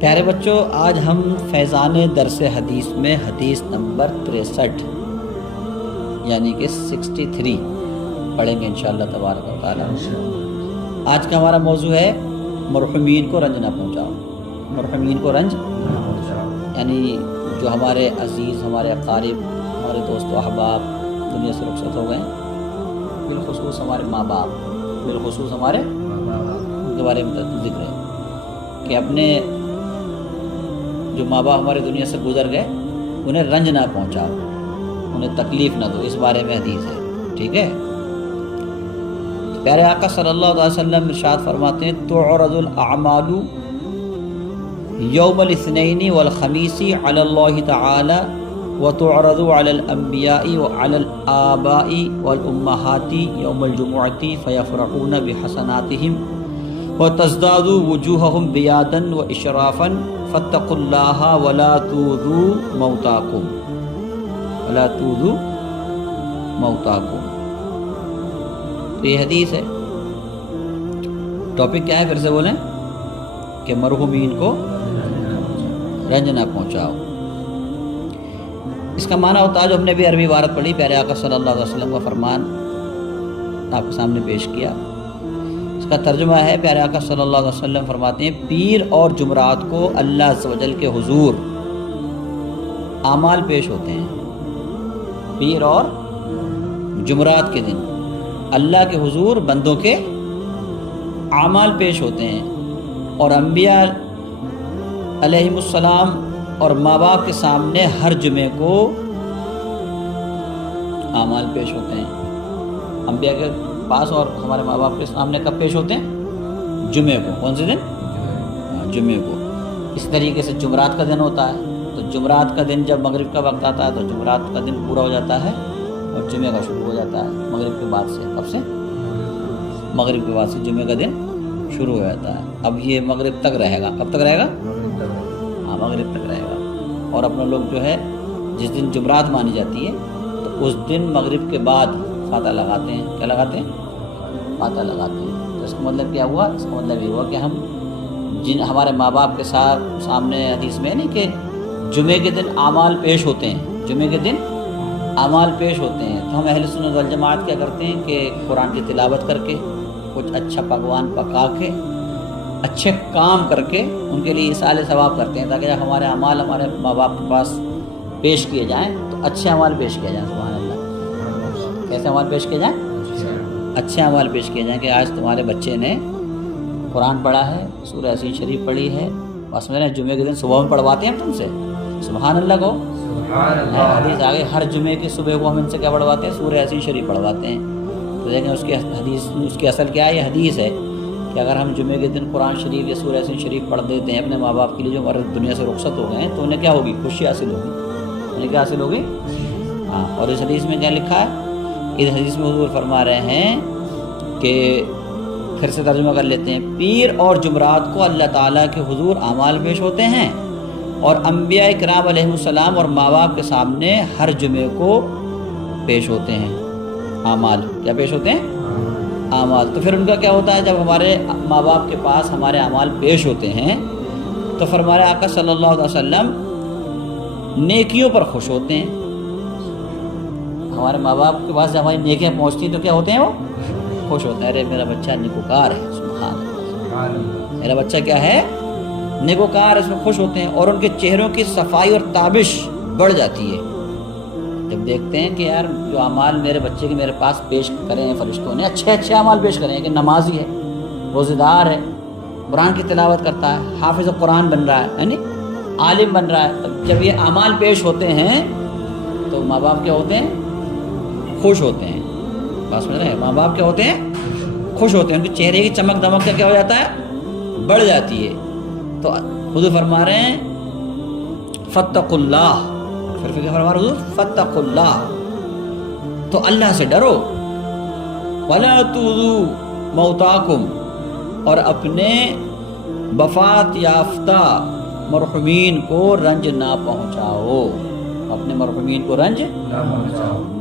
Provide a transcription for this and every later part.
پیارے بچوں، آج ہم فیضان درس حدیث میں حدیث نمبر 63 یعنی کہ 63 پڑھیں گے انشاءاللہ تبارک و تعالی۔ آج کا ہمارا موضوع ہے مرحومین کو رنج نہ پہنچاؤ۔ مرحومین کو رنج یعنی جو ہمارے عزیز، ہمارے اقارب، ہمارے دوست و احباب دنیا سے رخصت ہو گئے، بالخصوص ہمارے ماں باپ، بالخصوص ہمارے ان کے بارے میں ذکر ہے کہ اپنے جو ماں باپ ہمارے دنیا سے گزر گئے انہیں رنج نہ پہنچاؤ، انہیں تکلیف نہ دو، اس بارے میں حدیث ہے، ٹھیک ہے۔ پیارے آقا صلی اللہ علیہ وسلم ارشاد فرماتے ہیں تعرض الاعمال یوم الاثنین والخمیس علی اللہ تعالی وتعرض علی الانبیاء وعلی الآباء والامہات یوم الجمعۃ فیفرحون بحسناتہم وتزداد وجوہہم بیادا واشرافا فاتقوا اللہ ولا تؤذوا موتاکم ولا تؤذوا موتاکم۔ تو یہ حدیث ہے۔ ٹاپک کیا ہے؟ پھر سے بولیں کہ مرحومین کو رنج نہ پہنچاؤ۔ اس کا معنی ہوتا ہے، جو ہم نے بھی عربی عبارت پڑھی، پیارے آقا صلی اللہ علیہ وسلم کا فرمان آپ کے سامنے پیش کیا۔ اس کا ترجمہ ہے، پیارے آقا صلی اللہ علیہ وسلم فرماتے ہیں پیر اور جمعرات کو اللہ عز و جل کے حضور اعمال پیش ہوتے ہیں۔ پیر اور جمعرات کے دن اللہ کے حضور بندوں کے اعمال پیش ہوتے ہیں، اور انبیاء علیہم السلام اور ماں باپ کے سامنے ہر جمعے کو اعمال پیش ہوتے ہیں۔ انبیاء کے پاس اور ہمارے ماں باپ کے سامنے کب پیش ہوتے ہیں؟ جمعے کو۔ کون سے دن؟ جمعے کو۔ اس طریقے سے جمعرات کا دن ہوتا ہے، تو جمعرات کا دن جب مغرب کا وقت آتا ہے تو جمعرات کا دن پورا ہو جاتا ہے اور جمعہ کا شروع ہو جاتا ہے مغرب کے بعد سے۔ کب سے؟ مغرب کے بعد سے جمعہ کا دن شروع ہو جاتا ہے۔ اب یہ مغرب تک رہے گا۔ کب تک رہے گا؟ ہاں، مغرب تک رہے گا۔ اور اپنا لوگ جو ہے جس دن جمعرات مانی جاتی ہے تو اس دن مغرب کے بعد فاتحہ لگاتے ہیں۔ کیا لگاتے ہیں؟ فاتحہ لگاتے ہیں۔ تو اس کا مطلب کیا ہوا؟ اس کا مطلب یہ ہوا کہ ہم ہمارے ماں باپ کے ساتھ سامنے حدیث میں نہیں کہ جمعے کے دن اعمال پیش ہوتے ہیں، جمعے کے دن اعمال پیش ہوتے ہیں، تو ہم اہل سنت والجماعت کیا کرتے ہیں کہ قرآن کی تلاوت کر کے، کچھ اچھا پکوان پکا کے، اچھے کام کر کے ان کے لیے ایصال ثواب کرتے ہیں، تاکہ جب ہمارے اعمال ہمارے ماں باپ کے پاس پیش کیے جائیں تو اچھے اعمال پیش کیے جائیں۔ سبحان اللہ۔ کیسے اعمال پیش کیے جائیں؟ اچھے اعمال پیش کیے جائیں کہ آج تمہارے بچے نے قرآن پڑھا ہے، سورہ یاسین شریف پڑھی ہے، بس میں نے جمعے کے دن صبح میں پڑھواتے ہیں ہم تم سے، سبحان اللہ کو۔ حدیث آگے ہر جمعے کی صبح کو ہم ان سے کیا پڑھواتے ہیں؟ سورہ یاسین شریف پڑھواتے ہیں۔ تو دیکھیں اس کی حدیث، اس کی اصل کیا ہے؟ یہ حدیث ہے کہ اگر ہم جمعے کے دن قرآن شریف یا سورہ یاسین شریف پڑھ دیتے ہیں اپنے ماں باپ کے لیے جو ہمارے دنیا سے رخصت ہو گئے ہیں، تو انہیں کیا ہوگی؟ خوشی حاصل ہوگی۔ انہیں کیا حاصل ہوگی؟ ہاں۔ اور اس حدیث میں کیا لکھا ہے؟ اس حدیث میں حضور فرما رہے ہیں کہ پھر سے ترجمہ کر لیتے ہیں، پیر اور جمعرات کو اللہ تعالیٰ کے حضور اعمال پیش ہوتے ہیں، اور انبیاء کرام علیہ السلام اور ماں باپ کے سامنے ہر جمعے کو پیش ہوتے ہیں اعمال۔ کیا پیش ہوتے ہیں؟ اعمال۔ تو پھر ان کا کیا ہوتا ہے؟ جب ہمارے ماں باپ کے پاس ہمارے اعمال پیش ہوتے ہیں تو فرمایا آقا صلی اللہ علیہ وسلم نیکیوں پر خوش ہوتے ہیں۔ ہمارے ماں باپ کے پاس جب ہماری نیکیاں پہنچتی ہیں تو کیا ہوتے ہیں؟ وہ خوش ہوتے ہیں، ارے میرا بچہ نیکوکار ہے، سبحان اللہ، میرا بچہ کیا ہے؟ نیکوکار، اس میں خوش ہوتے ہیں، اور ان کے چہروں کی صفائی اور تابش بڑھ جاتی ہے جب دیکھتے ہیں کہ یار جو اعمال میرے بچے کے میرے پاس پیش کرے ہیں فرشتوں نے، اچھے اچھے اعمال پیش کرے ہیں کہ نمازی ہے، روزہ دار ہے، قرآن کی تلاوت کرتا ہے، حافظ قرآن بن رہا ہے، یعنی عالم بن رہا ہے۔ جب یہ اعمال پیش ہوتے ہیں تو ماں باپ کیا ہوتے ہیں؟ خوش ہوتے ہیں۔ بات سمجھ رہے ہیں؟ ماں باپ کیا ہوتے ہیں؟ خوش ہوتے ہیں، ان کے چہرے کی چمک دمک کا کیا ہو جاتا ہے؟ بڑھ جاتی ہے۔ تو حضور فرما رہے ہیں فاتقوا اللہ، پھر کیا فرما رہے حضور؟ فاتقوا اللہ، تو اللہ سے ڈرو، ولا تؤذوا موتاکم، اور اپنے وفات یافتہ مرحومین کو رنج نہ پہنچاؤ، اپنے مرحومین کو رنج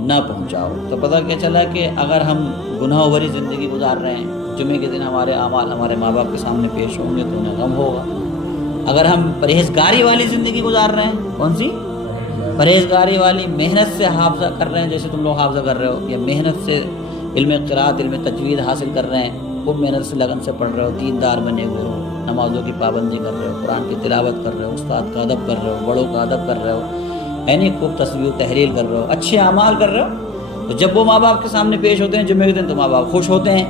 نہ پہنچاؤ۔ تو پتہ کیا چلا کہ اگر ہم گناہ بھری زندگی گزار رہے ہیں، جمعے کے دن ہمارے اعمال ہمارے ماں باپ کے سامنے پیش ہوں گے تو انہیں غم ہوگا، اگر ہم پرہیزگاری والی زندگی گزار رہے ہیں، کون سی پرہیزگاری والی، محنت سے حافظہ کر رہے ہیں جیسے تم لوگ حافظہ کر رہے ہو، یا محنت سے علم قرات علم تجوید حاصل کر رہے ہیں، خوب محنت سے لگن سے پڑھ رہے ہو، دیندار بنے ہوئے ہو، نمازوں کی پابندی کر رہے ہو، قرآن کی تلاوت کر رہے ہو، استاد کا ادب کر رہے ہو، بڑوں کا ادب کر رہے ہو، یعنی خوب تصویر و تحلیل کر رہے ہو، اچھے اعمال کر رہے ہو، تو جب وہ ماں باپ کے سامنے پیش ہوتے ہیں جمعے کے دن تو ماں باپ خوش ہوتے ہیں۔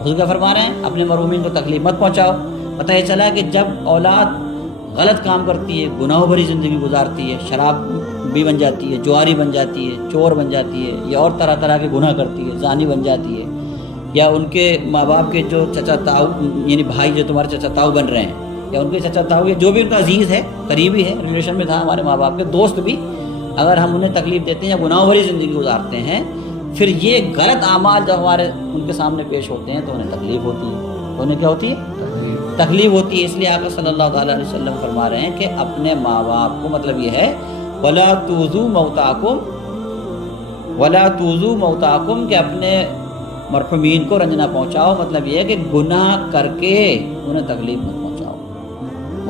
حضور کیا فرما رہے ہیں؟ اپنے مرحومین کو تکلیف مت پہنچاؤ۔ پتہ یہ چلا کہ جب اولاد غلط کام کرتی ہے، گناہوں بھری زندگی گزارتی ہے، شراب بھی بن جاتی ہے، جواری بن جاتی ہے، چور بن جاتی ہے، یا اور طرح طرح کے گناہ کرتی ہے، زانی بن جاتی ہے، یا ان کے ماں باپ کے جو چچا تاؤ یعنی بھائی جو تمہارے چچا تاؤ بن رہے ہیں، یا ان کے چچا تاؤ یا جو بھی ان کا عزیز ہے، قریبی ہے، ریلیشن میں تھا ہمارے ماں باپ کے، دوست بھی، اگر ہم انہیں تکلیف دیتے ہیں یا گناہوں بھری زندگی گزارتے ہیں، پھر یہ غلط اعمال جب ہمارے ان کے سامنے پیش ہوتے ہیں تو انہیں تکلیف ہوتی ہے، تو انہیں کیا ہوتی ہے؟ تکلیف ہوتی ہے۔ اس لیے آقا صلی اللہ تعالیٰ علیہ وسلم فرما رہے ہیں کہ اپنے ماں باپ کو، مطلب یہ ہے وَلَا تُؤْذُوا مَوْتَاكُمْ وَلَا تُؤْذُوا مَوْتَاكُمْ کہ اپنے مرحومین کو رنج نہ پہنچاؤ، مطلب یہ ہے کہ گناہ کر کے انہیں تکلیف مت پہنچاؤ،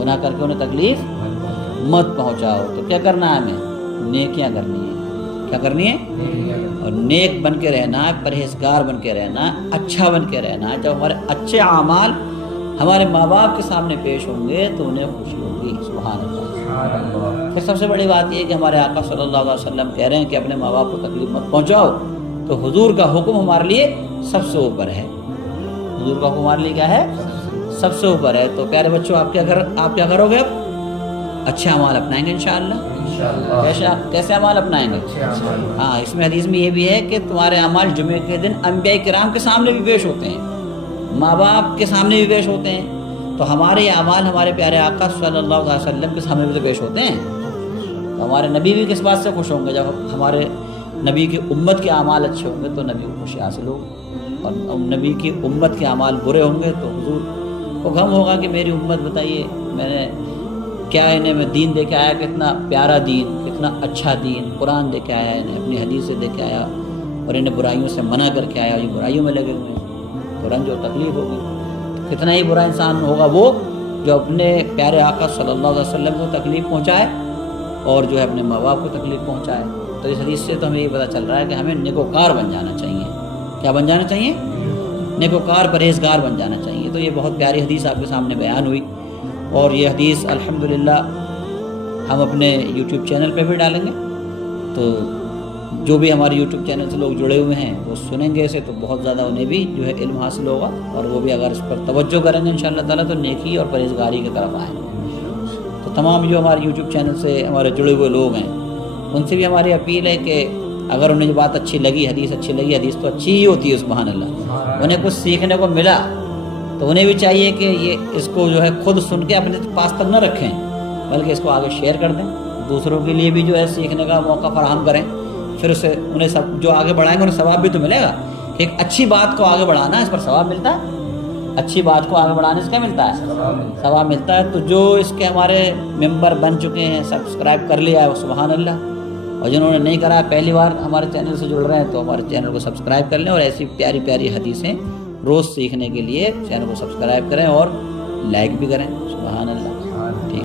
گناہ کر کے انہیں تکلیف مت پہنچاؤ۔ تو کیا کرنا ہے ہمیں؟ نیکیاں کرنی ہے۔ کیا کرنی ہے؟ اور نیک بن کے رہنا ہے، پرہیزگار بن کے رہنا ہے، اچھا بن کے رہنا ہے۔ جب ہمارے اچھے اعمال ہمارے ماں باپ کے سامنے پیش ہوں گے تو انہیں خوشی ہوگی۔ سبحان اللہ۔ پھر سب سے بڑی بات یہ ہے کہ ہمارے آقا صلی اللہ علیہ وسلم کہہ رہے ہیں کہ اپنے ماں باپ کو تکلیف مت پہنچاؤ، تو حضور کا حکم ہمارے لیے سب سے اوپر ہے۔ حضور کا حکم ہمارے لیے کیا ہے؟ سب سے اوپر ہے۔ تو پیارے بچوں، آپ کیا کرو گے؟ اب اچھے اعمال اپنائیں گے انشاءاللہ۔ کیسے اعمال اپنائیں گے؟ ہاں، اس میں حدیث میں یہ بھی ہے کہ تمہارے اعمال جمعے کے دن انبیاء کرام کے سامنے بھی پیش ہوتے ہیں، ماں باپ کے سامنے بھی پیش ہوتے ہیں، تو ہمارے اعمال ہمارے پیارے آقا صلی اللہ علیہ وسلم کے سامنے بھی تو پیش ہوتے ہیں۔ تو ہمارے نبی بھی کس بات سے خوش ہوں گے؟ جب ہمارے نبی کی امت کے اعمال اچھے ہوں گے تو نبی کو خوشی حاصل ہوگی، اور نبی کی امت کے اعمال برے ہوں گے تو حضور کو غم ہوگا کہ میری امت، بتائیے میں نے کیا انہیں میں دین دے کے آیا، کتنا پیارا دین، کتنا اچھا دین، قرآن دے کے آیا، انہیں اپنی حدیث سے دے کے آیا، اور انہیں برائیوں سے منع کر کے آیا، یہ برائیوں میں لگے ہوئے ہیں، تو رنج و تکلیف ہوگی۔ کتنا ہی برا انسان ہوگا وہ جو اپنے پیارے آقا صلی اللہ علیہ وسلم کو تکلیف پہنچائے اور جو ہے اپنے ماں باپ کو تکلیف پہنچائے۔ تو اس حدیث سے تو ہمیں یہ پتہ چل رہا ہے کہ ہمیں نیکوکار بن جانا چاہیے۔ کیا بن جانا چاہیے؟ نیکوکار، پرہیزگار بن جانا چاہیے۔ تو یہ بہت پیاری حدیث آپ کے سامنے بیان ہوئی، اور یہ حدیث الحمدللہ ہم اپنے یوٹیوب چینل پہ بھی ڈالیں گے، تو جو بھی ہمارے یوٹیوب چینل سے لوگ جڑے ہوئے ہیں وہ سنیں گے اسے، تو بہت زیادہ انہیں بھی جو ہے علم حاصل ہوگا، اور وہ بھی اگر اس پر توجہ کریں گے انشاءاللہ تعالیٰ تو نیکی اور پرہیزگاری کی طرف آئیں گے۔ تو تمام جو ہمارے یوٹیوب چینل سے ہمارے جڑے ہوئے لوگ ہیں ان سے بھی ہماری اپیل ہے کہ اگر انہیں جو بات اچھی لگی، حدیث اچھی لگی، حدیث تو اچھی ہی ہوتی ہے سبحان اللہ، انہیں کچھ سیکھنے کو ملا تو انہیں بھی چاہیے کہ یہ اس کو جو ہے خود سن کے اپنے پاس تک نہ رکھیں، بلکہ اس کو آگے شیئر کر دیں، دوسروں کے لیے بھی جو ہے سیکھنے کا موقع فراہم کریں، پھر اسے انہیں سب جو آگے بڑھائیں گے انہیں ثواب بھی تو ملے گا۔ ایک اچھی بات کو آگے بڑھانا ہے، اس پر ثواب ملتا ہے، اچھی بات کو آگے بڑھانے سے کیا ملتا ہے؟ ثواب ملتا ہے۔ تو جو اس کے ہمارے ممبر بن چکے ہیں، سبسکرائب کر لیا ہے وہ سبحان اللہ، اور جنہوں نے نہیں کرا پہلی بار ہمارے چینل سے جڑ رہے ہیں تو ہمارے چینل کو سبسکرائب کر لیں، اور ایسی پیاری پیاری حدیثیں روز سیکھنے کے لیے چینل کو سبسکرائب کریں اور لائک بھی کریں سبحان اللہ۔